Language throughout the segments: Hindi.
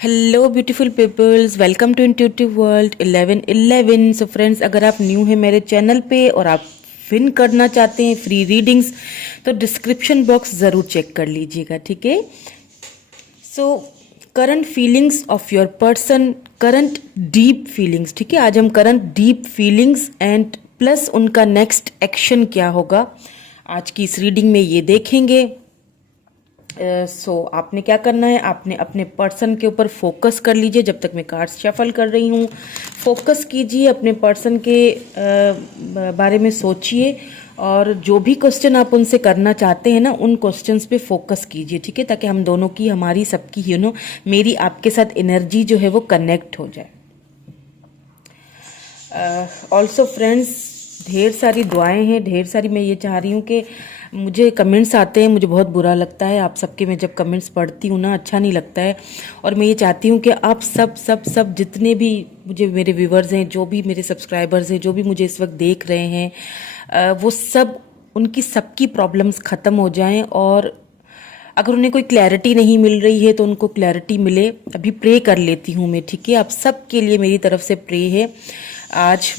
Hello beautiful peoples, welcome to intuitive world 1111। So friends, अगर आप न्यू हैं मेरे चैनल पे और आप विन करना चाहते हैं फ्री रीडिंग्स, तो डिस्क्रिप्शन बॉक्स ज़रूर चेक कर लीजिएगा, ठीक है। So current feelings of your person, current deep feelings, ठीक है। आज हम current deep feelings and plus उनका नेक्स्ट एक्शन क्या होगा, आज की इस रीडिंग में ये देखेंगे। आपने क्या करना है, आपने अपने पर्सन के ऊपर फोकस कर लीजिए। जब तक मैं कार्ड्स शफल कर रही हूँ, फोकस कीजिए, अपने पर्सन के बारे में सोचिए और जो भी क्वेश्चन आप उनसे करना चाहते हैं ना, उन क्वेश्चंस पे फोकस कीजिए, ठीक है, ताकि हम दोनों की, हमारी सबकी मेरी आपके साथ एनर्जी जो है वो कनेक्ट हो जाए। ऑल्सो फ्रेंड्स, ढेर सारी दुआएं हैं, ढेर सारी। मैं ये चाह रही हूँ कि मुझे कमेंट्स आते हैं, मुझे बहुत बुरा लगता है आप सबके, मैं जब कमेंट्स पढ़ती हूँ ना, अच्छा नहीं लगता है। और मैं ये चाहती हूँ कि आप सब सब सब जितने भी मुझे मेरे व्यूवर्स हैं, जो भी मेरे सब्सक्राइबर्स हैं, जो भी मुझे इस वक्त देख रहे हैं, वो सब, उनकी सबकी प्रॉब्लम्स ख़त्म हो जाएं। और अगर उन्हें कोई क्लैरिटी नहीं मिल रही है तो उनको क्लैरिटी मिले। अभी प्रे कर लेती हूँ मैं, ठीक है। आप सब के लिए मेरी तरफ से प्रे है आज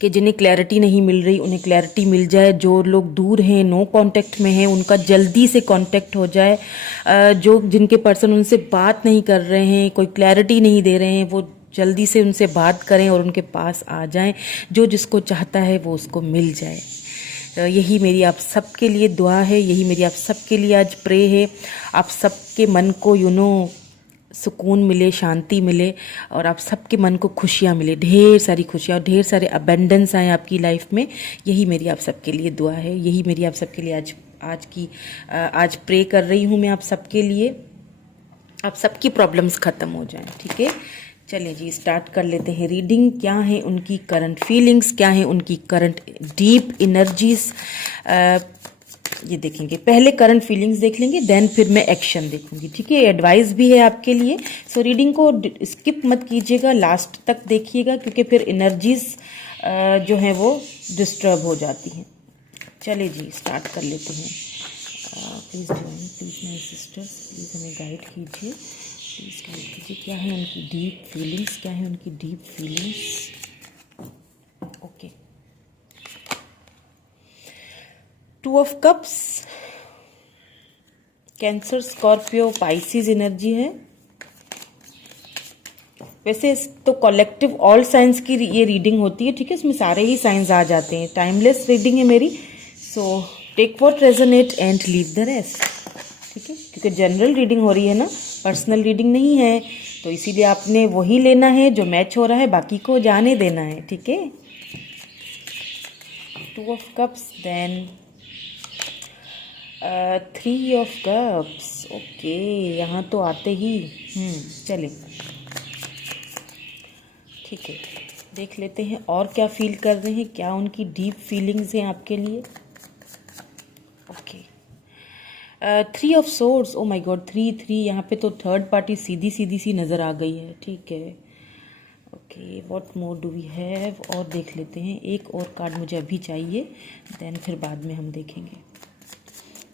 कि जिन्हें क्लैरिटी नहीं मिल रही उन्हें क्लैरिटी मिल जाए। जो लोग दूर हैं, नो कांटेक्ट में हैं, उनका जल्दी से कांटेक्ट हो जाए। जो जिनके पर्सन उनसे बात नहीं कर रहे हैं, कोई क्लैरिटी नहीं दे रहे हैं, वो जल्दी से उनसे बात करें और उनके पास आ जाएं। जो जिसको चाहता है वो उसको मिल जाए। तो यही मेरी आप सबके लिए दुआ है, यही मेरी आप सबके लिए आज प्रे है। आप सबके मन को सुकून मिले, शांति मिले और आप सबके मन को खुशियाँ मिले, ढेर सारी खुशियाँ और ढेर सारे अबेंडेंस आए आपकी लाइफ में। यही मेरी आप सबके लिए दुआ है, यही मेरी आप सबके लिए आज प्रे कर रही हूँ मैं आप सबके लिए। आप सबकी प्रॉब्लम्स ख़त्म हो जाएं, ठीक है। चलिए जी, स्टार्ट कर लेते हैं रीडिंग। क्या है उनकी करंट फीलिंग्स, क्या है उनकी करंट डीप एनर्जीज, ये देखेंगे। पहले करंट फीलिंग्स देख लेंगे, देन फिर मैं एक्शन देखूंगी, ठीक है। एडवाइस भी है आपके लिए। सो रीडिंग को स्किप मत कीजिएगा, लास्ट तक देखिएगा, क्योंकि फिर एनर्जीज जो हैं वो डिस्टर्ब हो जाती हैं। चलिए जी, स्टार्ट कर लेते हैं। Please join, please my sister's, please हमें गाइड कीजिए, प्लीज़ गाइड कीजिए। क्या है उनकी डीप फीलिंग्स, क्या है उनकी deep feelings. Okay, 2 of cups, cancer, Scorpio, Pisces energy है। वैसे तो कलेक्टिव ऑल साइंस की ये रीडिंग होती है, ठीक है। इसमें सारे ही साइंस आ जाते हैं। टाइमलेस रीडिंग है मेरी। So take what resonate and leave the rest, ठीक है। क्योंकि जनरल रीडिंग हो रही है ना, पर्सनल रीडिंग नहीं है, तो इसीलिए आपने वही लेना है जो मैच हो रहा है, बाकी को जाने देना है, ठीक है। 2 of cups, then 3 of cups. Okay, यहाँ तो आते ही चलिए, ठीक है, देख लेते हैं और क्या फील कर रहे हैं, क्या उनकी डीप फीलिंग्स हैं आपके लिए। Okay, 3 of swords. O my God, 3 यहाँ पे तो थर्ड पार्टी सीधी सीधी सी नज़र आ गई है, ठीक है। Okay, what more do we have, और देख लेते हैं। एक और कार्ड मुझे अभी चाहिए, देन फिर बाद में हम देखेंगे।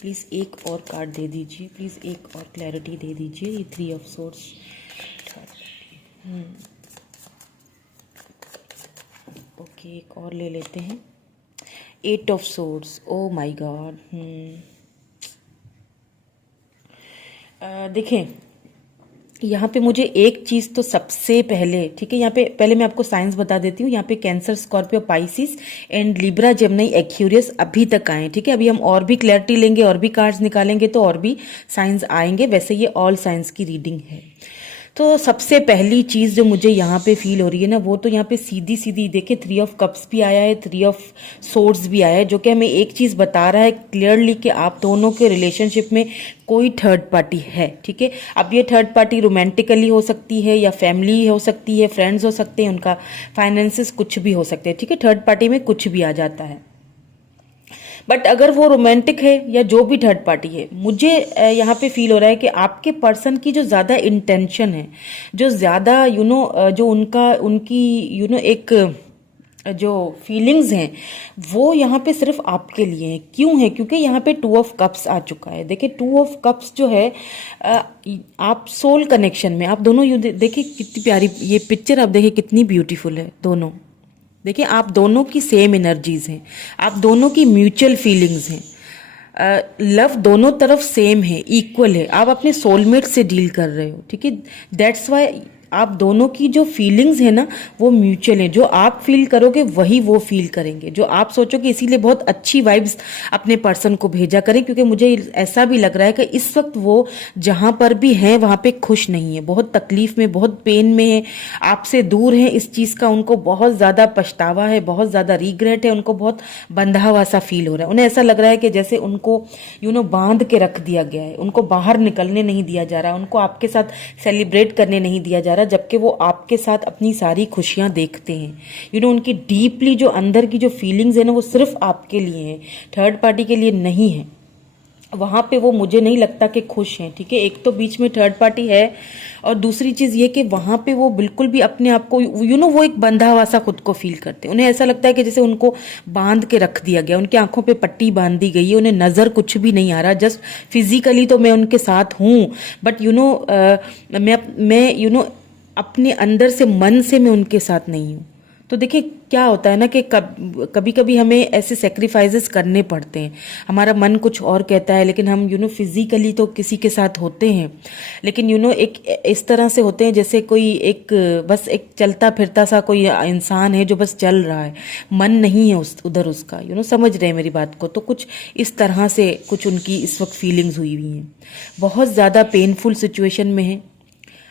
प्लीज़ एक और कार्ड दे दीजिए, प्लीज़ एक और क्लैरिटी दे दीजिए। ये 3 ऑफ सोर्ड्स, ओके, एक और ले लेते हैं। 8 of swords. O my God, देखें, यहाँ पे मुझे एक चीज़ तो सबसे पहले, ठीक है, यहाँ पे पहले मैं आपको साइंस बता देती हूँ। यहाँ पे cancer, Scorpio, Pisces and Libra, Gemini, Aquarius अभी तक आए, ठीक है। अभी हम और भी क्लैरिटी लेंगे, और भी कार्ड्स निकालेंगे तो और भी साइंस आएंगे। वैसे ये ऑल साइंस की रीडिंग है। तो सबसे पहली चीज़ जो मुझे यहाँ पे फील हो रही है ना, वो तो यहाँ पे सीधी सीधी देखिए, 3 ऑफ कप्स भी आया है, 3 ऑफ सोर्ड्स भी आया है, जो कि हमें एक चीज़ बता रहा है क्लियरली कि आप दोनों के रिलेशनशिप में कोई थर्ड पार्टी है, ठीक है। अब ये थर्ड पार्टी रोमांटिकली हो सकती है, या फैमिली हो सकती है, फ्रेंड्स हो सकते हैं, उनका फाइनेंसेस, कुछ भी हो सकते हैं, ठीक है। थर्ड पार्टी में कुछ भी आ जाता है। बट अगर वो रोमांटिक है या जो भी थर्ड पार्टी है, मुझे यहाँ पे फील हो रहा है कि आपके पर्सन की जो ज़्यादा इंटेंशन है, जो ज़्यादा जो उनकी एक जो फीलिंग्स हैं वो यहाँ पे सिर्फ आपके लिए हैं। क्यों है? क्योंकि यहाँ पे 2 ऑफ कप्स आ चुका है। देखिए 2 ऑफ कप्स जो है अ, आप सोल कनेक्शन में आप दोनों देखिए कितनी प्यारी ये पिक्चर, आप देखिए कितनी ब्यूटीफुल है दोनों। देखिए आप दोनों की सेम एनर्जीज हैं, आप दोनों की म्यूचुअल फीलिंग्स हैं, लव दोनों तरफ सेम है, इक्वल है। आप अपने सोलमेट से डील कर रहे हो, ठीक है। दैट्स वाई आप दोनों की जो फीलिंग्स है ना वो म्यूचुअल है। जो आप फील करोगे वही वो फील करेंगे, जो आप सोचोगे। इसीलिए बहुत अच्छी वाइब्स अपने पर्सन को भेजा करें, क्योंकि मुझे ऐसा भी लग रहा है कि इस वक्त वो जहाँ पर भी हैं वहाँ पे खुश नहीं है, बहुत तकलीफ में, बहुत पेन में है, आपसे दूर है। इस चीज़ का उनको बहुत ज़्यादा पछतावा है, बहुत ज़्यादा रिग्रेट है, उनको बहुत बंधा हुआ सा फील हो रहा है। उन्हें ऐसा लग रहा है कि जैसे उनको बांध के रख दिया गया है, उनको बाहर निकलने नहीं दिया जा रहा, उनको आपके साथ सेलिब्रेट करने नहीं दिया जा रहा, जबकि वो आपके साथ अपनी सारी खुशियां देखते हैं। उनकी डीपली जो अंदर की जो फीलिंग्स है ना वो सिर्फ आपके लिए है, थर्ड पार्टी के लिए नहीं है। वहाँ पे वो मुझे नहीं लगता कि खुश हैं, ठीक है। एक तो बीच में थर्ड पार्टी है, और दूसरी चीज़ ये कि वहाँ पे वो बिल्कुल भी अपने आप को वो एक बंधा हुआ सा खुद को फील करते हैं। उन्हें ऐसा लगता है कि जैसे उनको बांध के रख दिया गया, उनकी आंखों पे पट्टी बांध दी गई है, उन्हें नज़र कुछ भी नहीं आ रहा। जस्ट फिजिकली तो मैं उनके साथ हूँ, बट मैं अपने अंदर से, मन से मैं उनके साथ नहीं हूँ। तो देखिए क्या होता है ना कि कभी कभी हमें ऐसे सेक्रीफाइसेस करने पड़ते हैं। हमारा मन कुछ और कहता है, लेकिन हम फिजिकली तो किसी के साथ होते हैं, लेकिन एक इस तरह से होते हैं जैसे कोई बस एक चलता फिरता सा कोई इंसान है जो बस चल रहा है, मन नहीं है उधर उसका। समझ रहे हैं मेरी बात को? तो कुछ इस तरह से कुछ उनकी इस वक्त फीलिंग्स हुई हुई हैं, बहुत ज़्यादा पेनफुल सिचुएशन में है।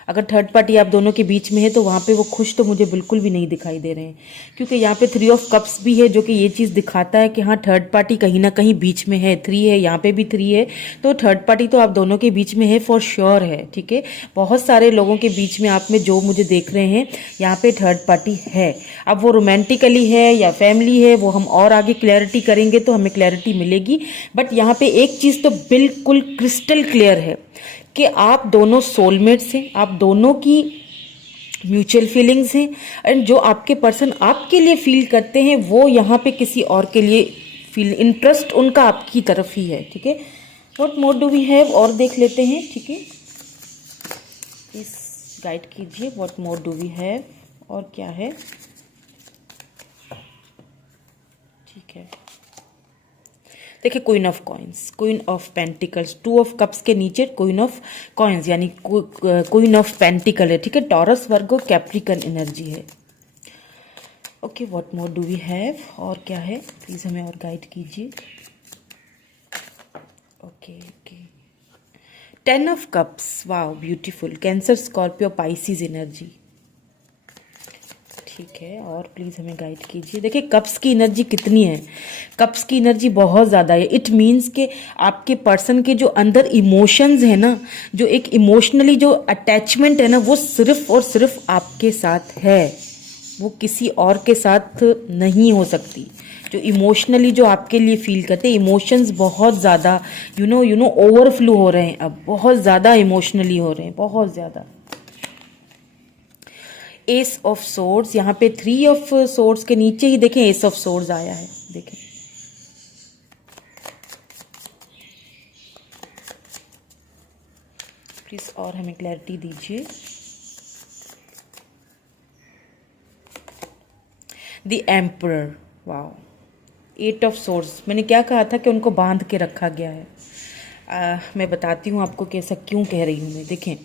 अगर थर्ड पार्टी आप दोनों के बीच में है तो वहाँ पे वो खुश तो मुझे बिल्कुल भी नहीं दिखाई दे रहे हैं, क्योंकि यहाँ पे 3 ऑफ कप्स भी है, जो कि ये चीज़ दिखाता है कि हाँ थर्ड पार्टी कहीं ना कहीं बीच में है। 3 है, यहाँ पे भी 3 है, तो थर्ड पार्टी तो आप दोनों के बीच में है फॉर श्योर है, ठीक है। बहुत सारे लोगों के बीच में आप में जो मुझे देख रहे हैं यहाँ पे थर्ड पार्टी है। अब वो रोमांटिकली है या फैमिली है, वो हम और आगे क्लैरिटी करेंगे तो हमें क्लैरिटी मिलेगी। बट यहाँ पे एक चीज़ तो बिल्कुल क्रिस्टल क्लियर है कि आप दोनों सोलमेट्स हैं, आप दोनों की म्यूचुअल फीलिंग्स हैं, एंड जो आपके पर्सन आपके लिए फील करते हैं वो यहाँ पे किसी और के लिए फील, इंटरेस्ट उनका आपकी तरफ ही है, ठीक है। What more do we have, और देख लेते हैं, ठीक है। प्लीज गाइड कीजिए, what more do we have, और क्या है, ठीक है। देखिए queen of coins, queen of pentacles, 2 of cups के नीचे क्वीन ऑफ कॉइन्स यानी क्वीन ऑफ पेंटिकल है, ठीक है। टॉरस, वर्गो, कैप्रिकन एनर्जी है। Okay, what more do we have, और क्या है, प्लीज हमें और गाइड कीजिए। Okay okay, 10 of cups, wow beautiful, cancer, Scorpio, Pisces energy, ठीक है। और प्लीज़ हमें गाइड कीजिए। देखिए कप्स की एनर्जी कितनी है, कप्स की एनर्जी बहुत ज़्यादा है। इट मीन्स के आपके पर्सन के जो अंदर इमोशंस है ना, जो एक इमोशनली जो अटैचमेंट है ना, वो सिर्फ और सिर्फ आपके साथ है, वो किसी और के साथ नहीं हो सकती। जो इमोशनली जो आपके लिए फील करते हैं, इमोशंस बहुत ज़्यादा ओवरफ्लो हो रहे हैं, अब बहुत ज़्यादा इमोशनली हो रहे हैं, बहुत ज़्यादा। एस ऑफ सोर्ड्स, यहाँ पे 3 ऑफ सोर्ड्स के नीचे ही देखें एस ऑफ सोर्ड्स आया है, देखें। प्लीज और हमें क्लैरिटी दीजिए। The emperor, wow, 8 of swords. मैंने क्या कहा था कि उनको बांध के रखा गया है। मैं बताती हूँ आपको कैसा क्यों कह रही हूँ मैं। देखें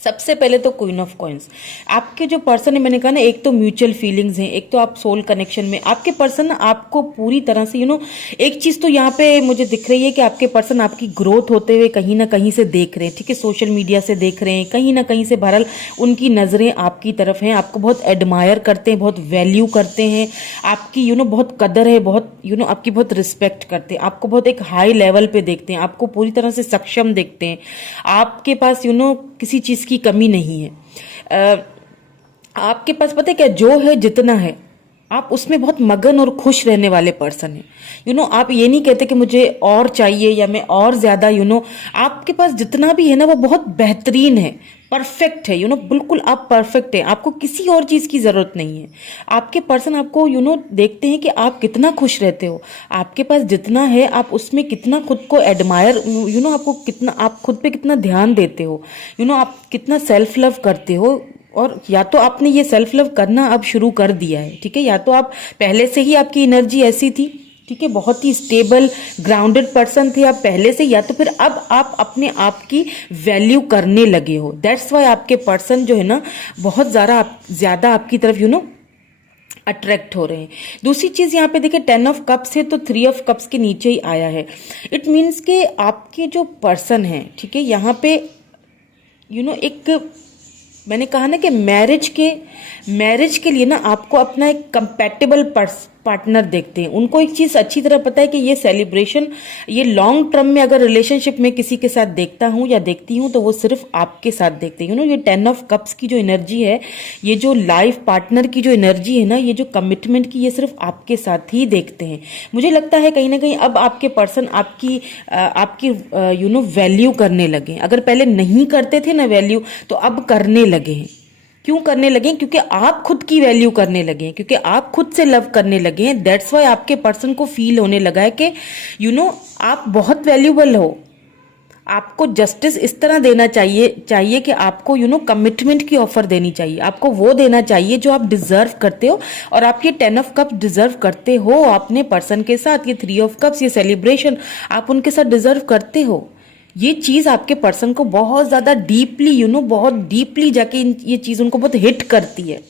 सबसे पहले तो क्वीन ऑफ कॉइन्स, आपके जो पर्सन है, मैंने कहा ना, एक तो म्यूचुअल फीलिंग्स हैं, एक तो आप सोल कनेक्शन में आपके पर्सन आपको पूरी तरह से एक चीज़ तो यहाँ पे मुझे दिख रही है कि आपके पर्सन आपकी ग्रोथ होते हुए कहीं ना कहीं से देख रहे हैं, ठीक है। सोशल मीडिया से देख रहे हैं, कहीं ना कहीं से बहरहाल उनकी नज़रें आपकी तरफ हैं, आपको बहुत एडमायर करते हैं, बहुत वैल्यू करते हैं, आपकी बहुत कदर है, बहुत आपकी बहुत रिस्पेक्ट करते हैं, आपको बहुत एक हाई लेवल पे देखते हैं, आपको पूरी तरह से सक्षम देखते हैं, आपके पास किसी चीज़ की कमी नहीं है। आपके पास पता है क्या, जो है जितना है आप उसमें बहुत मगन और खुश रहने वाले पर्सन हैं। आप ये नहीं कहते कि मुझे और चाहिए या मैं और ज़्यादा आपके पास जितना भी है ना वो बहुत बेहतरीन है, परफेक्ट है, बिल्कुल आप परफेक्ट है, आपको किसी और चीज़ की ज़रूरत नहीं है। आपके पर्सन आपको देखते हैं कि आप कितना खुश रहते हो, आपके पास जितना है आप उसमें कितना खुद को एडमायर, आपको कितना, आप खुद पे कितना ध्यान देते हो, आप कितना सेल्फ लव करते हो। और या तो आपने ये सेल्फ लव करना अब शुरू कर दिया है, ठीक है, या तो आप पहले से ही आपकी एनर्जी ऐसी थी, ठीक है, बहुत ही स्टेबल ग्राउंडेड पर्सन थे आप पहले से, या तो फिर अब आप अपने आप की वैल्यू करने लगे हो। दैट्स वाई आपके पर्सन जो है ना बहुत ज़्यादा आपकी तरफ अट्रैक्ट हो रहे हैं। दूसरी चीज़ यहाँ पे देखिए 10 ऑफ कप्स है तो 3 ऑफ कप्स के नीचे ही आया है। इट मीन्स कि आपके जो पर्सन है, ठीक है, यहाँ पे एक मैंने कहा ना कि मैरिज के लिए ना आपको अपना एक कंपैटिबल पार्टनर देखते हैं। उनको एक चीज़ अच्छी तरह पता है कि ये सेलिब्रेशन, ये लॉन्ग टर्म में अगर रिलेशनशिप में किसी के साथ देखता हूँ या देखती हूँ तो वो सिर्फ आपके साथ देखते हैं। ये 10 ऑफ कप्स की जो एनर्जी है, ये जो लाइफ पार्टनर की जो एनर्जी है ना, ये जो कमिटमेंट की, ये सिर्फ आपके साथ ही देखते हैं। मुझे लगता है कहीं ना कहीं अब आपके पर्सन आपकी वैल्यू करने लगे। अगर पहले नहीं करते थे ना वैल्यू, तो अब करने लगे हैं। क्यों करने लगे? क्योंकि आप खुद की वैल्यू करने लगे हैं, क्योंकि आप खुद से लव करने लगे हैं। दैट्स वाई आपके पर्सन को फील होने लगा है कि आप बहुत वैल्यूबल हो। आपको जस्टिस इस तरह देना चाहिए कि आपको कमिटमेंट की ऑफर देनी चाहिए, आपको वो देना चाहिए जो आप डिजर्व करते हो। और आप ये 10 ऑफ कप डिजर्व करते हो अपने पर्सन के साथ। ये 3 ऑफ कप्स, ये सेलिब्रेशन आप उनके साथ डिजर्व करते हो। ये चीज़ आपके पर्सन को बहुत ज़्यादा डीपली बहुत डीपली जाके ये चीज़ उनको बहुत हिट करती है।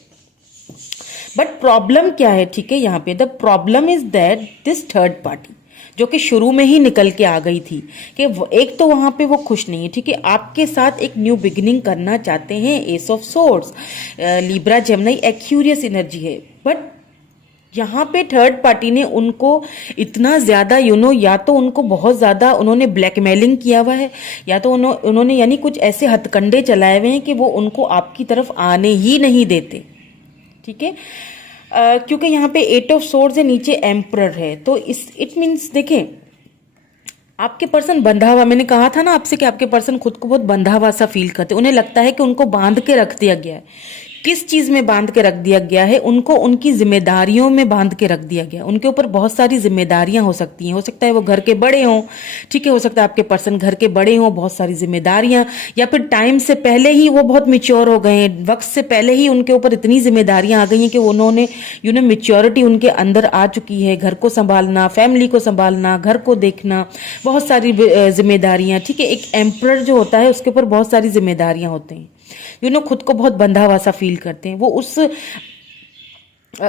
बट प्रॉब्लम क्या है, ठीक है, यहाँ पे the problem is that this third party जो कि शुरू में ही निकल के आ गई थी कि एक तो वहां पे वो खुश नहीं है, ठीक है, आपके साथ एक न्यू बिगिनिंग करना चाहते हैं। S of swords, Libra, Gemini, Aquarius energy है। बट यहाँ पे थर्ड पार्टी ने उनको इतना ज्यादा या तो उनको बहुत ज्यादा उन्होंने ब्लैकमेलिंग किया हुआ है, या तो उन्होंने यानी कुछ ऐसे हथकंडे चलाए हुए हैं कि वो उनको आपकी तरफ आने ही नहीं देते, ठीक है। क्योंकि यहाँ पे 8 ऑफ सोर्ड्स है, नीचे एम्परर है, तो इट मीन्स देखें आपके पर्सन बंधा हुआ, मैंने कहा था ना आपसे कि आपके पर्सन खुद को बहुत बंधा हुआ सा फील करते, उन्हें लगता है कि उनको बांध के रख दिया गया है। किस चीज में बांध के रख दिया गया है? उनको उनकी जिम्मेदारियों में बांध के रख दिया गया। उनके ऊपर बहुत सारी जिम्मेदारियां हो सकती हैं, हो सकता है वो घर के बड़े हों, ठीक है, हो सकता है आपके पर्सन घर के बड़े हों, बहुत सारी जिम्मेदारियां, या फिर टाइम से पहले ही वो बहुत मिच्योर हो गए हैं, वक्त से पहले ही उनके ऊपर इतनी जिम्मेदारियां आ गई हैं कि उन्होंने मेच्योरिटी उनके अंदर आ चुकी है। घर को संभालना, फैमिली को संभालना, घर को देखना, बहुत सारी जिम्मेदारियां, ठीक है। एक एम्परर जो होता है उसके ऊपर बहुत सारी जिम्मेदारियां होती हैं। खुद को बहुत बंधा हुआ सा फील करते हैं। वो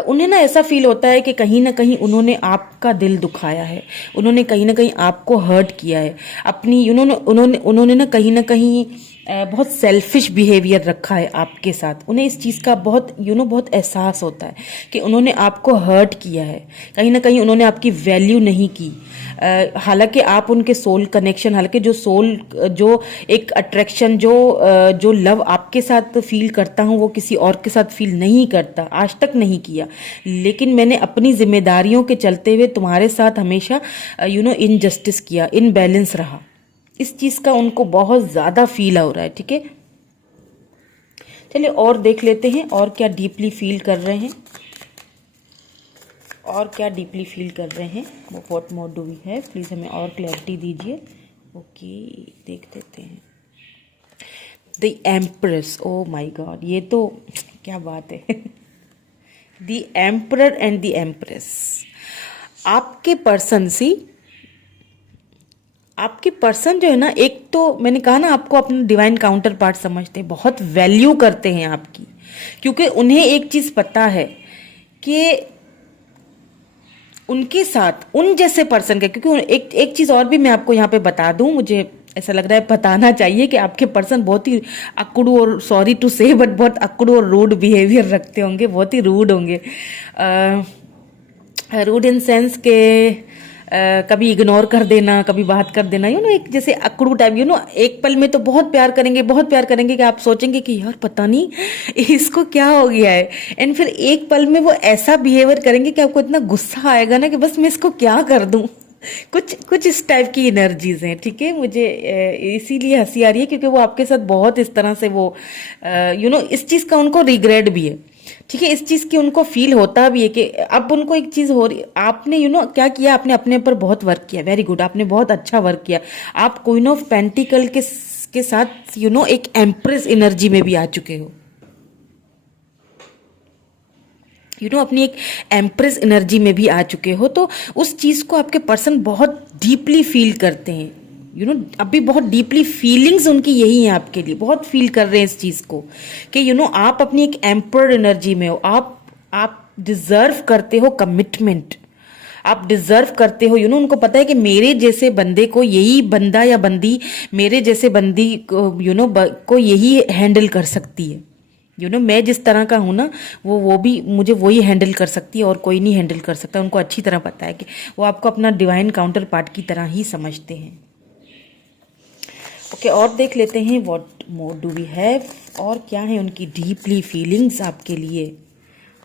उन्हें ना ऐसा फील होता है कि कहीं ना कहीं उन्होंने आपका दिल दुखाया है, उन्होंने कहीं ना कहीं आपको हर्ट किया है अपनी, उन्होंने ना कहीं बहुत सेल्फिश बिहेवियर रखा है आपके साथ। उन्हें इस चीज़ का बहुत बहुत एहसास होता है कि उन्होंने आपको हर्ट किया है, कहीं ना कहीं उन्होंने आपकी वैल्यू नहीं की। हालांकि आप उनके सोल कनेक्शन, हालांकि जो एक अट्रैक्शन, जो लव आपके साथ फील करता हूँ वो किसी और के साथ फील नहीं करता, आज तक नहीं किया। लेकिन मैंने अपनी जिम्मेदारियों के चलते हुए तुम्हारे साथ हमेशा इनजस्टिस किया, इनबैलेंस रहा। इस चीज़ का उनको बहुत ज़्यादा फील हो रहा है, ठीक है। चलिए और देख लेते हैं और क्या डीपली फील कर रहे हैं, और क्या डीपली फील कर रहे हैं वो। What more do we have, please हमें और क्लैरिटी दीजिए। ओके, देख देते हैं। The empress, oh my god, ये तो क्या बात है। The emperor and the empress, आपके पर्सन जो है ना, एक तो मैंने कहा ना आपको अपना डिवाइन काउंटर पार्ट समझते हैं, बहुत वैल्यू करते हैं आपकी, क्योंकि उन्हें एक चीज पता है कि उनके साथ उन जैसे पर्सन के, क्योंकि एक चीज और भी मैं आपको यहाँ पे बता दूं, मुझे ऐसा लग रहा है बताना चाहिए कि आपके पर्सन बहुत ही अकड़ू, और सॉरी टू से बट बहुत अकड़ू और रूड बिहेवियर रखते होंगे, बहुत ही रूड होंगे। रूड इन सेंस के कभी इग्नोर कर देना, कभी बात कर देना, एक जैसे अकड़ू टाइप, एक पल में तो बहुत प्यार करेंगे कि आप सोचेंगे कि यार पता नहीं इसको क्या हो गया है, एंड फिर एक पल में वो ऐसा बिहेवियर करेंगे कि आपको इतना गुस्सा आएगा ना कि बस मैं इसको क्या कर दूं। कुछ कुछ इस टाइप की एनर्जीज हैं, ठीक है। मुझे इसीलिए हंसी आ रही है क्योंकि वो आपके साथ बहुत इस तरह से वो इस चीज़ का उनको रिग्रेट भी है, ठीक है। इस चीज़ की उनको फील होता भी है कि अब उनको एक चीज़ हो रही, आपने क्या किया, आपने अपने ऊपर बहुत वर्क किया, वेरी गुड, आपने बहुत अच्छा वर्क किया। आप क्वीन ऑफ पेंटिकल के साथ एक एम्प्रेस एनर्जी में भी आ चुके हो, अपनी एक एम्प्रेस एनर्जी में भी आ चुके हो। तो उस चीज़ को आपके पर्सन बहुत डीपली फील करते हैं, अभी बहुत डीपली फीलिंग्स उनकी यही है आपके लिए, बहुत फील कर रहे हैं इस चीज़ को कि आप अपनी एक एम्पर्ड एनर्जी में हो। आप डिजर्व करते हो कमिटमेंट, आप डिजर्व करते हो, उनको पता है कि मेरे जैसे बंदे को, यही बंदा या बंदी मेरे जैसे बंदी को को यही हैंडल कर सकती है। मैं जिस तरह का हूँ ना, वो भी मुझे वही हैंडल कर सकती है और कोई नहीं हैंडल कर सकता। उनको अच्छी तरह पता है कि वो आपको अपना डिवाइन काउंटर पार्ट की तरह ही समझते हैं। ओके, और देख लेते हैं what more do we have, और क्या है उनकी डीपली फीलिंग्स आपके लिए,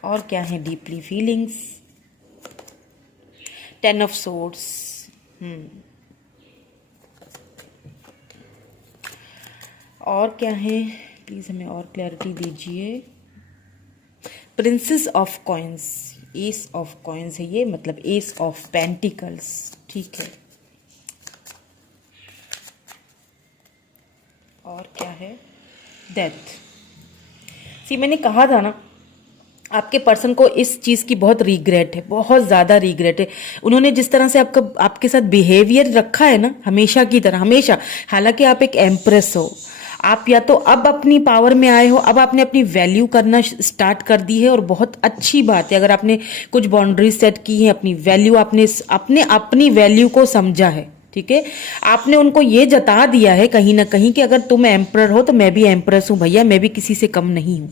और क्या है डीपली फीलिंग्स। 10 ऑफ सोर्ड्स, और क्या है, प्लीज हमें और क्लैरिटी दीजिए। Princess of coins, S of coins है ये, मतलब एस ऑफ पेंटिकल्स, ठीक है। और क्या है, डेथ। मैंने कहा था ना, आपके पर्सन को इस चीज़ की बहुत रिग्रेट है, बहुत ज़्यादा रिग्रेट है। उन्होंने जिस तरह से आपके साथ बिहेवियर रखा है ना, हमेशा की तरह, हमेशा, हालांकि आप एक एम्प्रेस हो, आप या तो अब अपनी पावर में आए हो, अब आपने अपनी वैल्यू करना स्टार्ट कर दी है, और बहुत अच्छी बात है अगर आपने कुछ बाउंड्रीज सेट की है, अपनी वैल्यू, आपने अपनी वैल्यू को समझा है, ठीक है। आपने उनको ये जता दिया है कहीं ना कहीं कि अगर तुम एम्परर हो तो मैं भी एम्प्रेस हूं भैया, मैं भी किसी से कम नहीं हूं,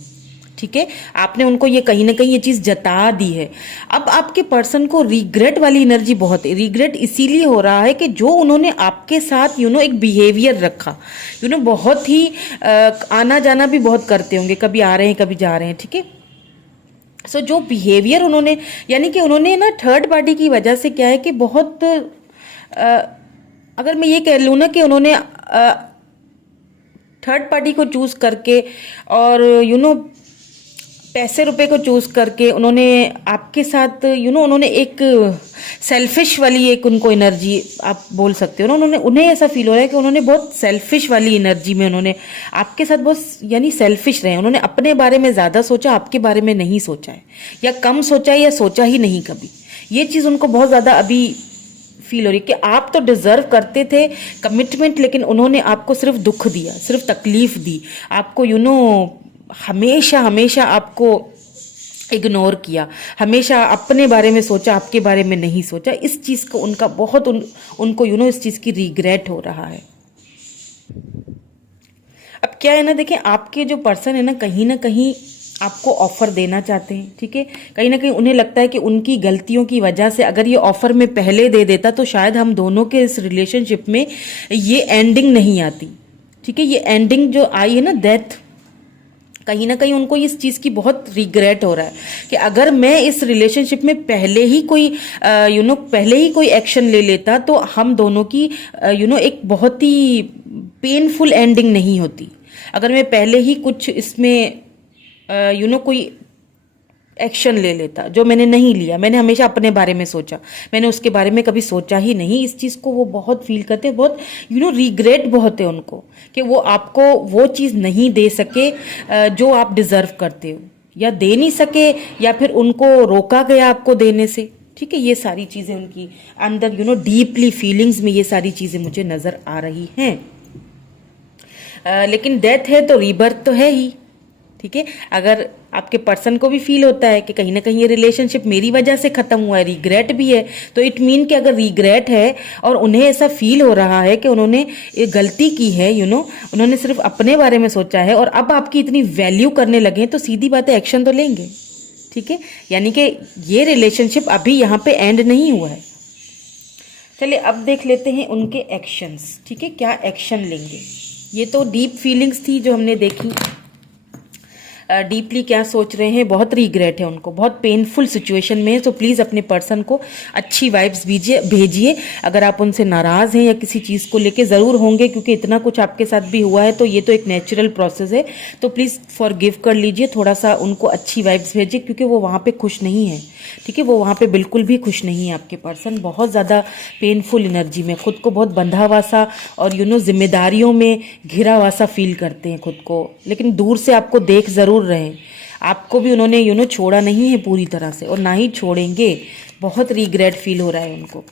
ठीक है। आपने उनको ये कहीं ना कहीं ये चीज जता दी है। अब आपके पर्सन को रिग्रेट वाली एनर्जी बहुत है। रिग्रेट इसीलिए हो रहा है कि जो उन्होंने आपके साथ एक बिहेवियर रखा, बहुत ही आना जाना भी बहुत करते होंगे, कभी आ रहे हैं कभी जा रहे हैं, ठीक है। सो जो बिहेवियर उन्होंने, यानी कि उन्होंने ना थर्ड पार्टी की वजह से क्या है कि बहुत अगर मैं ये कह लूँ ना कि उन्होंने थर्ड पार्टी को चूज करके और पैसे रुपए को चूज करके उन्होंने आपके साथ उन्होंने एक सेल्फिश वाली एक उनको एनर्जी आप बोल सकते हो ना, उन्हें ऐसा फील हो रहा है कि उन्होंने बहुत सेल्फिश वाली एनर्जी में उन्होंने आपके साथ बहुत यानी सेल्फिश रहे। उन्होंने अपने बारे में ज़्यादा सोचा, आपके बारे में नहीं सोचा है, या कम सोचा है, या सोचा ही नहीं कभी। ये चीज़ उनको बहुत ज़्यादा अभी फील हो रही है कि आप तो डिजर्व करते थे कमिटमेंट, लेकिन उन्होंने आपको सिर्फ दुख दिया, सिर्फ तकलीफ दी, आपको हमेशा हमेशा आपको इग्नोर किया, हमेशा अपने बारे में सोचा, आपके बारे में नहीं सोचा। इस चीज़ को उनका बहुत उनको इस चीज़ की रिग्रेट हो रहा है। अब क्या है ना, देखें, आपके जो पर्सन है ना कहीं आपको ऑफर देना चाहते हैं, ठीक है। कहीं ना कहीं उन्हें लगता है कि उनकी गलतियों की वजह से अगर ये ऑफर में पहले दे देता तो शायद हम दोनों के इस रिलेशनशिप में ये एंडिंग नहीं आती, ठीक है। ये एंडिंग जो आई है ना, डेथ, कहीं ना कहीं उनको इस चीज़ की बहुत रिग्रेट हो रहा है कि अगर मैं इस रिलेशनशिप में पहले ही कोई पहले ही कोई एक्शन ले लेता तो हम दोनों की एक बहुत ही पेनफुल एंडिंग नहीं होती। अगर मैं पहले ही कुछ इसमें कोई एक्शन ले लेता, जो मैंने नहीं लिया। मैंने हमेशा अपने बारे में सोचा, मैंने उसके बारे में कभी सोचा ही नहीं। इस चीज़ को वो बहुत फील करते हैं, बहुत रिग्रेट बहुत है उनको कि वो आपको वो चीज़ नहीं दे सके जो आप डिजर्व करते हो, या दे नहीं सके, या फिर उनको रोका गया आपको देने से, ठीक है। ये सारी चीज़ें उनकी अंदर डीपली फीलिंग्स में ये सारी चीज़ें मुझे नज़र आ रही हैं। लेकिन डेथ है तो रीबर्थ तो है ही, ठीक है। अगर आपके पर्सन को भी फील होता है कि कहीं ना कहीं ये रिलेशनशिप मेरी वजह से खत्म हुआ है, रिग्रेट भी है, तो इट मीन कि अगर रिग्रेट है और उन्हें ऐसा फील हो रहा है कि उन्होंने ये गलती की है, उन्होंने सिर्फ अपने बारे में सोचा है और अब आपकी इतनी वैल्यू करने लगे हैं, तो सीधी बात है एक्शन तो लेंगे, ठीक है। यानी कि ये रिलेशनशिप अभी यहाँ पे एंड नहीं हुआ है। चलिए अब देख लेते हैं उनके एक्शंस, ठीक है, क्या एक्शन लेंगे। ये तो डीप फीलिंग्स थी जो हमने देखी। डीपली क्या सोच रहे हैं, बहुत रिग्रेट है उनको, बहुत पेनफुल सिचुएशन में है। तो प्लीज़ अपने पर्सन को अच्छी वाइब्स भेजिए। अगर आप उनसे नाराज़ हैं या किसी चीज़ को लेके, ज़रूर होंगे क्योंकि इतना कुछ आपके साथ भी हुआ है, तो ये तो एक नेचुरल प्रोसेस है। तो प्लीज़ फॉरगिव कर लीजिए, थोड़ा सा उनको अच्छी वाइब्स भेजिए क्योंकि वो वहाँ पे खुश नहीं है। ठीक है, वो वहाँ पे बिल्कुल भी खुश नहीं है। आपके पर्सन बहुत ज़्यादा पेनफुल एनर्जी में, खुद को बहुत बंधा हुआ सा और जिम्मेदारियों में घिरा हुआ सा फील करते हैं खुद को, लेकिन दूर से आपको देख ज़रूर रहे हैं। आपको भी उन्होंने छोड़ा नहीं है पूरी तरह से और ना ही छोड़ेंगे। बहुत रिग्रेट फील हो रहा है उनको।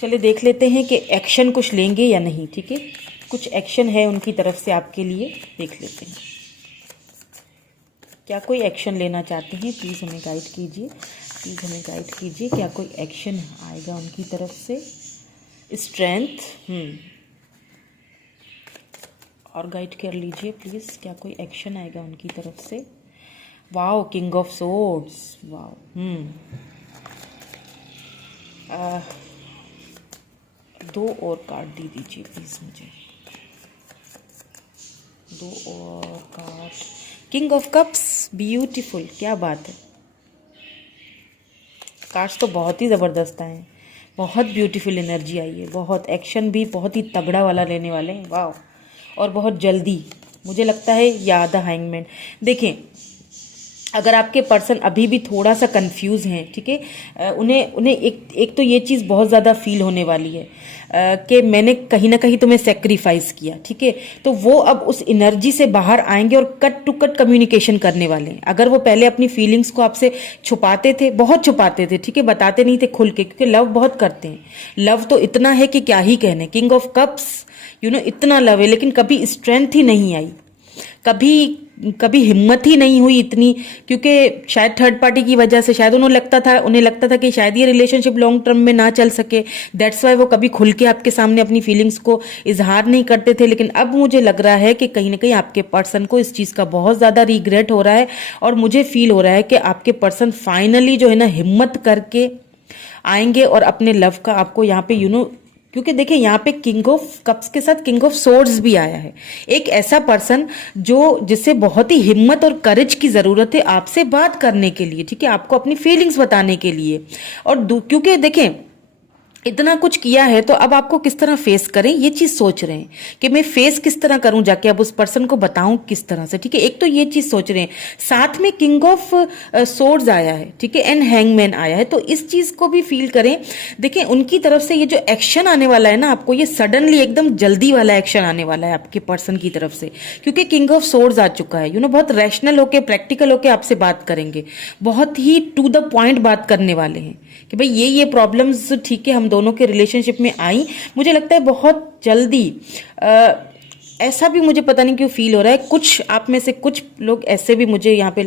चलिए देख लेते हैं कि एक्शन कुछ लेंगे या नहीं। ठीक है, कुछ एक्शन है उनकी तरफ से आपके लिए, देख लेते हैं क्या कोई एक्शन लेना चाहते हैं। प्लीज़ हमें गाइड कीजिए, प्लीज़ हमें गाइड कीजिए, क्या कोई एक्शन आएगा उनकी तरफ से। स्ट्रेंथ, और गाइड कर लीजिए प्लीज़, क्या कोई एक्शन आएगा उनकी तरफ से। Wow, king of swords, wow. दो और कार्ड दे दीजिए प्लीज़ मुझे, दो और card. King of cups, beautiful, क्या बात है। कार्ड्स तो बहुत ही ज़बरदस्त आए हैं, बहुत ब्यूटीफुल एनर्जी आई है, बहुत एक्शन भी बहुत ही तगड़ा वाला लेने वाले हैं। वाह, और बहुत जल्दी मुझे लगता है। याद है हैंगमैन। देखें, अगर आपके पर्सन अभी भी थोड़ा सा कंफ्यूज हैं, ठीक है, उन्हें एक तो ये चीज़ बहुत ज़्यादा फील होने वाली है कि मैंने कहीं ना कहीं तुम्हें सेक्रीफाइस किया। ठीक है, तो वो अब उस एनर्जी से बाहर आएंगे और कट टू कट कम्युनिकेशन करने वाले हैं। अगर वो पहले अपनी फीलिंग्स को आपसे छुपाते थे, बहुत छुपाते थे, ठीक है, बताते नहीं थे खुल के, क्योंकि लव बहुत करते हैं। लव तो इतना है कि क्या ही कहने। किंग ऑफ कप्स, इतना लव है, लेकिन कभी स्ट्रेंथ ही नहीं आई, कभी हिम्मत ही नहीं हुई इतनी, क्योंकि शायद थर्ड पार्टी की वजह से, शायद उन्हें लगता था कि शायद ये रिलेशनशिप लॉन्ग टर्म में ना चल सके। दैट्स वाई वो कभी खुल के आपके सामने अपनी फीलिंग्स को इजहार नहीं करते थे। लेकिन अब मुझे लग रहा है कि कहीं ना कहीं आपके पर्सन को इस चीज़ का बहुत ज़्यादा रिग्रेट हो रहा है, और मुझे फील हो रहा है कि आपके पर्सन फाइनली हिम्मत करके आएंगे और अपने लव का आपको यहाँ पे क्योंकि देखिए यहाँ पे किंग ऑफ कप्स के साथ किंग ऑफ सोर्ड्स भी आया है। एक ऐसा पर्सन जिसे बहुत ही हिम्मत और करेज की जरूरत है आपसे बात करने के लिए, ठीक है, आपको अपनी फीलिंग्स बताने के लिए। और क्योंकि देखें इतना कुछ किया है, तो अब आपको किस तरह फेस करें ये चीज सोच रहे हैं कि मैं फेस किस तरह करूं, जाके अब उस पर्सन को बताऊं किस तरह से। ठीक है, एक तो ये चीज सोच रहे हैं, साथ में किंग ऑफ सोर्ड्स आया है, ठीक है, एंड हैंगमैन आया है, तो इस चीज को भी फील करें। देखें उनकी तरफ से ये जो एक्शन आने वाला है ना आपको, ये सडनली एकदम जल्दी वाला एक्शन आने वाला है आपके पर्सन की तरफ से, क्योंकि किंग ऑफ सोर्ड्स आ चुका है। बहुत रैशनल होके, प्रैक्टिकल होके आपसे बात करेंगे, बहुत ही टू द पॉइंट बात करने वाले हैं कि भाई ये प्रॉब्लम्स, ठीक है, हम दोनों के रिलेशनशिप में आई, मुझे लगता है बहुत जल्दी। ऐसा भी मुझे पता नहीं क्यों फील हो रहा है। कुछ आप में से कुछ लोग ऐसे भी मुझे यहाँ पे,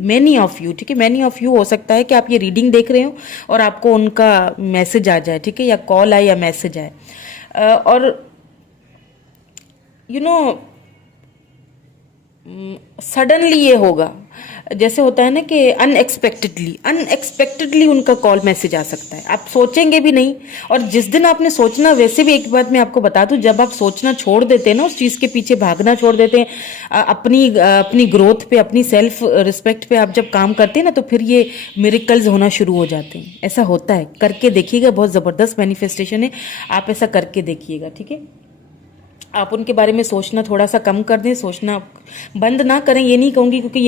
मैनी ऑफ यू, ठीक है, मैनी ऑफ यू हो सकता है कि आप ये रीडिंग देख रहे हो और आपको उनका मैसेज आ जाए, ठीक है, या कॉल आए या मैसेज आए, और सडनली ये होगा, जैसे होता है ना कि अनएक्सपेक्टेडली उनका कॉल मैसेज आ सकता है, आप सोचेंगे भी नहीं। और जिस दिन आपने सोचना, वैसे भी एक बात मैं आपको बता दूं, जब आप सोचना छोड़ देते हैं ना, उस चीज़ के पीछे भागना छोड़ देते हैं, अपनी ग्रोथ पे, अपनी सेल्फ रिस्पेक्ट पे आप जब काम करते हैं ना, तो फिर ये मिरेकल्स होना शुरू हो जाते हैं। ऐसा होता है, करके देखिएगा, बहुत ज़बरदस्त मैनिफेस्टेशन है, आप ऐसा करके देखिएगा। ठीक है, आप उनके बारे में सोचना थोड़ा सा कम कर दें, सोचना बंद ना करें, ये नहीं कहूँगी, क्योंकि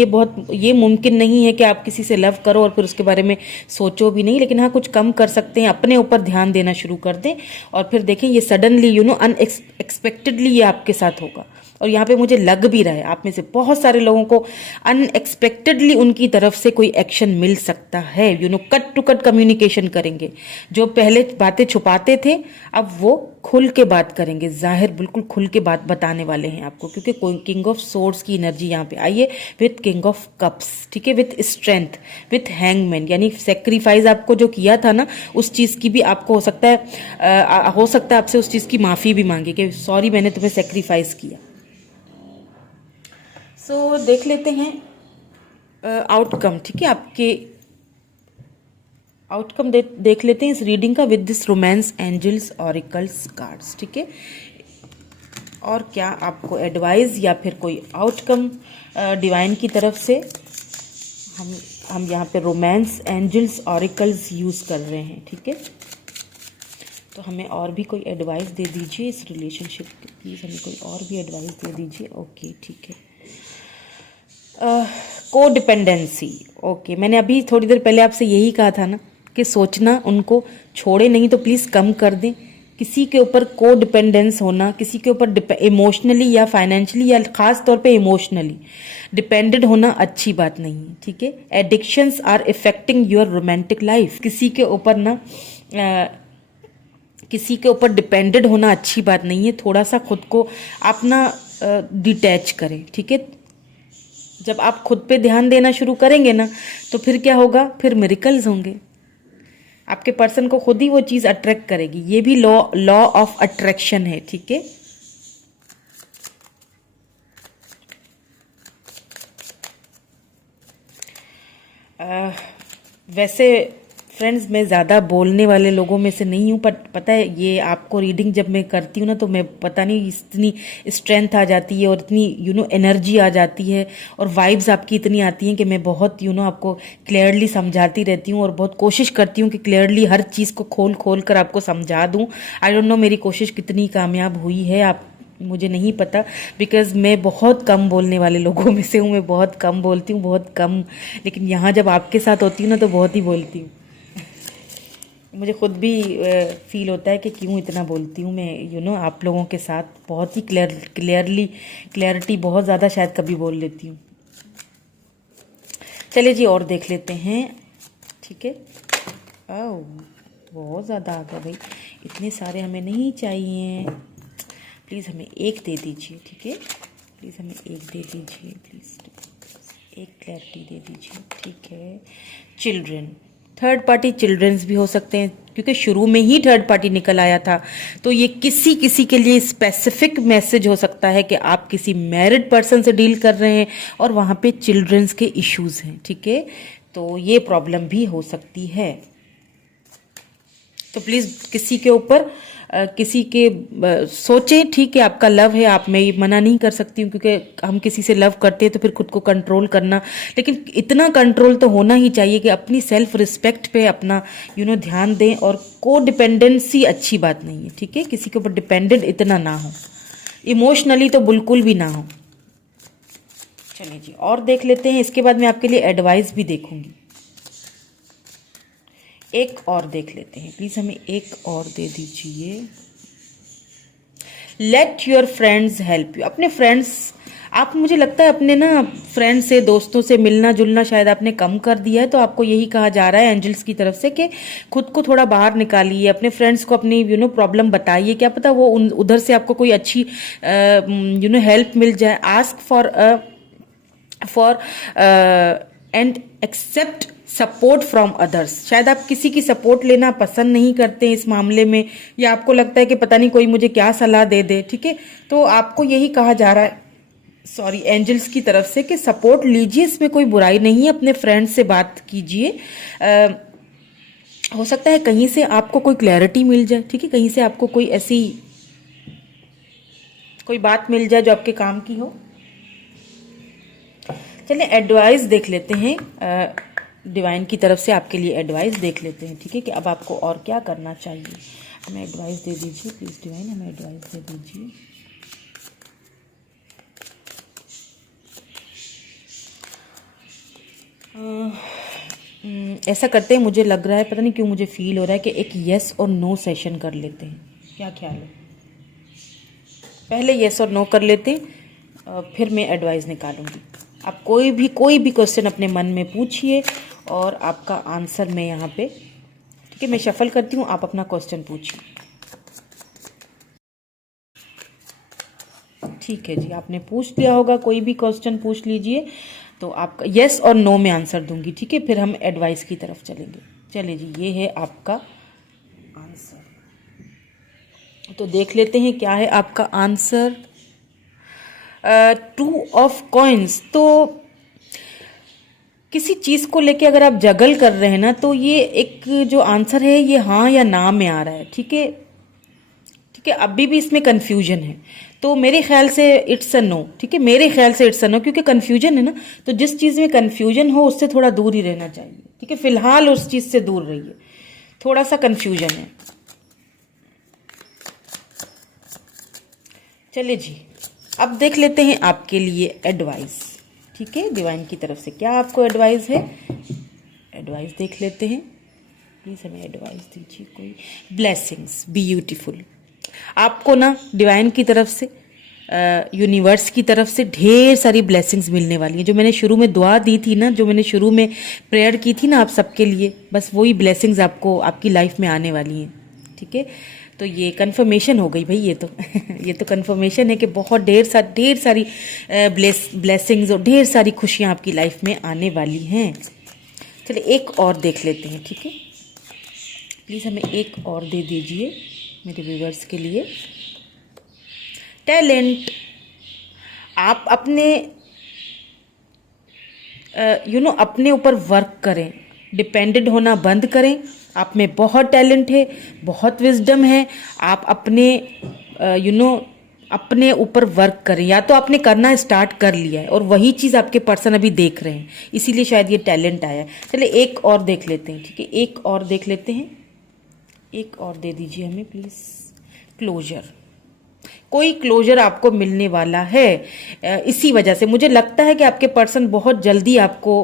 ये मुमकिन नहीं है कि आप किसी से लव करो और फिर उसके बारे में सोचो भी नहीं, लेकिन हाँ कुछ कम कर सकते हैं, अपने ऊपर ध्यान देना शुरू कर दें, और फिर देखें ये सडनली अनएक्सपेक्टेडली ये आपके साथ होगा। और यहाँ पे मुझे लग भी रहा है आप में से बहुत सारे लोगों को अनएक्सपेक्टेडली उनकी तरफ से कोई एक्शन मिल सकता है। कट टू कट कम्युनिकेशन करेंगे, जो पहले बातें छुपाते थे अब वो खुल के बात करेंगे, जाहिर बिल्कुल खुल के बात बताने वाले हैं आपको, क्योंकि किंग ऑफ सोर्ड्स की एनर्जी यहाँ पे आई है विथ किंग ऑफ कप्स, ठीक है, विथ स्ट्रेंथ, विथ हैंगमैन, यानी सेक्रीफाइस आपको जो किया था ना, उस चीज़ की भी आपको हो सकता है आपसे उस चीज़ की माफ़ी भी मांगे कि सॉरी मैंने तुम्हें सेक्रीफाइस किया। सो देख लेते हैं आउटकम, ठीक है, आपके आउटकम देख लेते हैं इस रीडिंग का with this romance angels oracles cards. ठीक है, और क्या आपको एडवाइस या फिर कोई आउटकम डिवाइन की तरफ से। हम यहाँ पे रोमांस एंजल्स ऑरिकल्स यूज़ कर रहे हैं, ठीक है। तो हमें और भी कोई एडवाइस दे दीजिए इस रिलेशनशिप की, प्लीज़ हमें कोई और भी एडवाइस दे दीजिए। ओके, ठीक है। को डिपेंडेंसी, ओके। मैंने अभी थोड़ी देर पहले आपसे यही कहा था ना कि सोचना उनको छोड़े नहीं तो प्लीज़ कम कर दें। किसी के ऊपर को डिपेंडेंस होना, किसी के ऊपर इमोशनली या फाइनेंशियली या ख़ास तौर पे इमोशनली डिपेंडेंट होना अच्छी बात नहीं है, ठीक है। Addictions are affecting your romantic life. किसी के ऊपर ना किसी के ऊपर डिपेंडेंट होना अच्छी बात नहीं है। थोड़ा सा खुद को आप ना डिटैच करें, ठीक है। जब आप खुद पे ध्यान देना शुरू करेंगे ना तो फिर क्या होगा, फिर मिरेकल्स होंगे। आपके पर्सन को खुद ही वो चीज़ अट्रैक्ट करेगी। ये भी लॉ ऑफ अट्रैक्शन है, ठीक है। वैसे फ्रेंड्स मैं ज़्यादा बोलने वाले लोगों में से नहीं हूँ, पर पता है ये आपको रीडिंग जब मैं करती हूँ ना तो मैं पता नहीं इतनी स्ट्रेंथ आ जाती है और इतनी एनर्जी आ जाती है और वाइब्स आपकी इतनी आती हैं कि मैं बहुत आपको क्लियरली समझाती रहती हूँ और बहुत कोशिश करती हूँ कि क्लियरली हर चीज़ को खोल खोल कर आपको समझा दूँ। आई डोंट नो मेरी कोशिश कितनी कामयाब हुई है, आप मुझे नहीं पता, बिकॉज़ मैं बहुत कम बोलने वाले लोगों में से हूँ। मैं बहुत कम बोलती हूँ, बहुत कम। लेकिन यहाँ जब आपके साथ होती हूँ ना तो बहुत ही बोलती हूँ। मुझे खुद भी फील होता है कि क्यों इतना बोलती हूँ मैं। आप लोगों के साथ बहुत ही क्लियरिटी बहुत ज़्यादा शायद कभी बोल लेती हूँ। चलिए जी और देख लेते हैं, ठीक है। ओह बहुत ज़्यादा आ गया भाई, इतने सारे हमें नहीं चाहिए। प्लीज़ हमें एक दे दीजिए, ठीक है। प्लीज़ हमें एक दे दीजिए, प्लीज़ एक क्लैरिटी दे दीजिए, ठीक है। चिल्ड्रन, थर्ड पार्टी चिल्ड्रंस भी हो सकते हैं क्योंकि शुरू में ही थर्ड पार्टी निकल आया था। तो ये किसी किसी के लिए स्पेसिफिक मैसेज हो सकता है कि आप किसी मैरिड पर्सन से डील कर रहे हैं और वहाँ पे चिल्ड्रंस के इश्यूज हैं, ठीक है। तो ये प्रॉब्लम भी हो सकती है। तो प्लीज़ किसी के ऊपर किसी के सोचें, ठीक है। आपका लव है, आप मैं ये मना नहीं कर सकती हूँ क्योंकि हम किसी से लव करते हैं तो फिर खुद को कंट्रोल करना, लेकिन इतना कंट्रोल तो होना ही चाहिए कि अपनी सेल्फ रिस्पेक्ट पे अपना ध्यान दें। और को डिपेंडेंसी अच्छी बात नहीं है, ठीक है। किसी के ऊपर डिपेंडेंट इतना ना हो, इमोशनली तो बिल्कुल भी ना हो। चलिए जी और देख लेते हैं, इसके बाद मैं आपके लिए एडवाइस भी देखूंगी। एक और देख लेते हैं, प्लीज़ हमें एक और दे दीजिए। Let your friends help you. अपने फ्रेंड्स, आप मुझे लगता है अपने ना फ्रेंड से दोस्तों से मिलना जुलना शायद आपने कम कर दिया है। तो आपको यही कहा जा रहा है एंजल्स की तरफ से कि खुद को थोड़ा बाहर निकालिए, अपने फ्रेंड्स को अपनी प्रॉब्लम बताइए। क्या पता वो उधर से आपको कोई अच्छी हेल्प मिल जाए। Ask for and accept support from others. शायद आप किसी की सपोर्ट लेना पसंद नहीं करते इस मामले में, या आपको लगता है कि पता नहीं कोई मुझे क्या सलाह दे दे, ठीक है। तो आपको यही कहा जा रहा है एंजल्स की तरफ से कि सपोर्ट लीजिए, इसमें कोई बुराई नहीं है। अपने फ्रेंड से बात कीजिए, हो सकता है कहीं से आपको कोई क्लैरिटी मिल जाए, ठीक है। कहीं से आपको कोई ऐसी कोई बात मिल जाए जो आपके काम की हो। चलिए एडवाइस देख लेते हैं, डिवाइन की तरफ से आपके लिए एडवाइस देख लेते हैं, ठीक है, कि अब आपको और क्या करना चाहिए। हमें एडवाइस दे दीजिए प्लीज़ डिवाइन, हमें एडवाइस दे दीजिए। ऐसा करते हैं, मुझे लग रहा है, पता नहीं क्यों मुझे फील हो रहा है कि एक येस और नो सेशन कर लेते हैं। क्या ख्याल है? पहले येस और नो कर लेते हैं, फिर मैं एडवाइस निकालूंगी। आप कोई भी क्वेश्चन अपने मन में पूछिए और आपका आंसर मैं यहाँ पे, ठीक है, मैं शफल करती हूँ, आप अपना क्वेश्चन पूछिए। ठीक है जी, आपने पूछ लिया होगा, कोई भी क्वेश्चन पूछ लीजिए, तो आपका यस और नो में आंसर दूंगी, ठीक है। फिर हम एडवाइस की तरफ चलेंगे। चलिए जी, ये है आपका आंसर, तो देख लेते हैं क्या है आपका आंसर। 2 of coins. तो किसी चीज़ को लेके अगर आप जगल कर रहे हैं ना, तो ये एक जो आंसर है ये हाँ या ना में आ रहा है, ठीक है। ठीक है, अभी भी इसमें कन्फ्यूजन है, तो मेरे ख्याल से इट्स अ नो। ठीक है, मेरे ख्याल से इट्स अ नो, क्योंकि कन्फ्यूजन है ना, तो जिस चीज़ में कन्फ्यूजन हो उससे थोड़ा दूर ही रहना चाहिए। ठीक है, फिलहाल उस चीज़ से दूर रहिए, थोड़ा सा कन्फ्यूजन है। चलिए जी, अब देख लेते हैं आपके लिए एडवाइस। ठीक है, डिवाइन की तरफ से क्या आपको एडवाइस है, एडवाइस देख लेते हैं। प्लीज़ हमें एडवाइस दीजिए कोई। Blessings, beautiful. आपको ना डिवाइन की तरफ से, यूनिवर्स की तरफ से ढेर सारी ब्लेसिंग्स मिलने वाली हैं। जो मैंने शुरू में दुआ दी थी ना, जो मैंने शुरू में प्रेयर की थी ना आप सबके लिए, बस वही ब्लेसिंग्स आपको आपकी लाइफ में आने वाली हैं। ठीक है, तो ये कंफर्मेशन हो गई भाई, ये तो ये तो कंफर्मेशन है कि बहुत ढेर सारी ब्लेसिंग्स और ढेर सारी खुशियाँ आपकी लाइफ में आने वाली हैं। चलिए एक और देख लेते हैं। ठीक है, प्लीज़ हमें एक और दे दीजिए मेरे व्यूवर्स के लिए। टैलेंट, आप अपने अपने ऊपर वर्क करें, डिपेंडेंट होना बंद करें। आप में बहुत टैलेंट है, बहुत विजडम है। आप अपने अपने ऊपर वर्क करें, या तो आपने करना स्टार्ट कर लिया है और वही चीज़ आपके पर्सन अभी देख रहे हैं, इसीलिए शायद ये टैलेंट आया है। चलिए एक और देख लेते हैं। ठीक है, एक और देख लेते हैं, एक और दे दीजिए हमें प्लीज़। क्लोजर, कोई क्लोजर आपको मिलने वाला है। इसी वजह से मुझे लगता है कि आपके पर्सन बहुत जल्दी आपको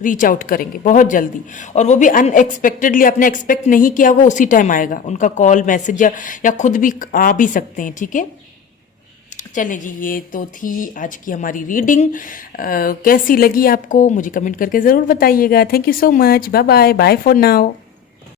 रीच आउट करेंगे, बहुत जल्दी, और वो भी अनएक्सपेक्टेडली। आपने एक्सपेक्ट नहीं किया वो उसी टाइम आएगा, उनका कॉल मैसेज या खुद भी आ भी सकते हैं। ठीक है, चलिए जी, ये तो थी आज की हमारी रीडिंग। कैसी लगी आपको मुझे कमेंट करके ज़रूर बताइएगा। Thank you so much, bye bye, bye for now.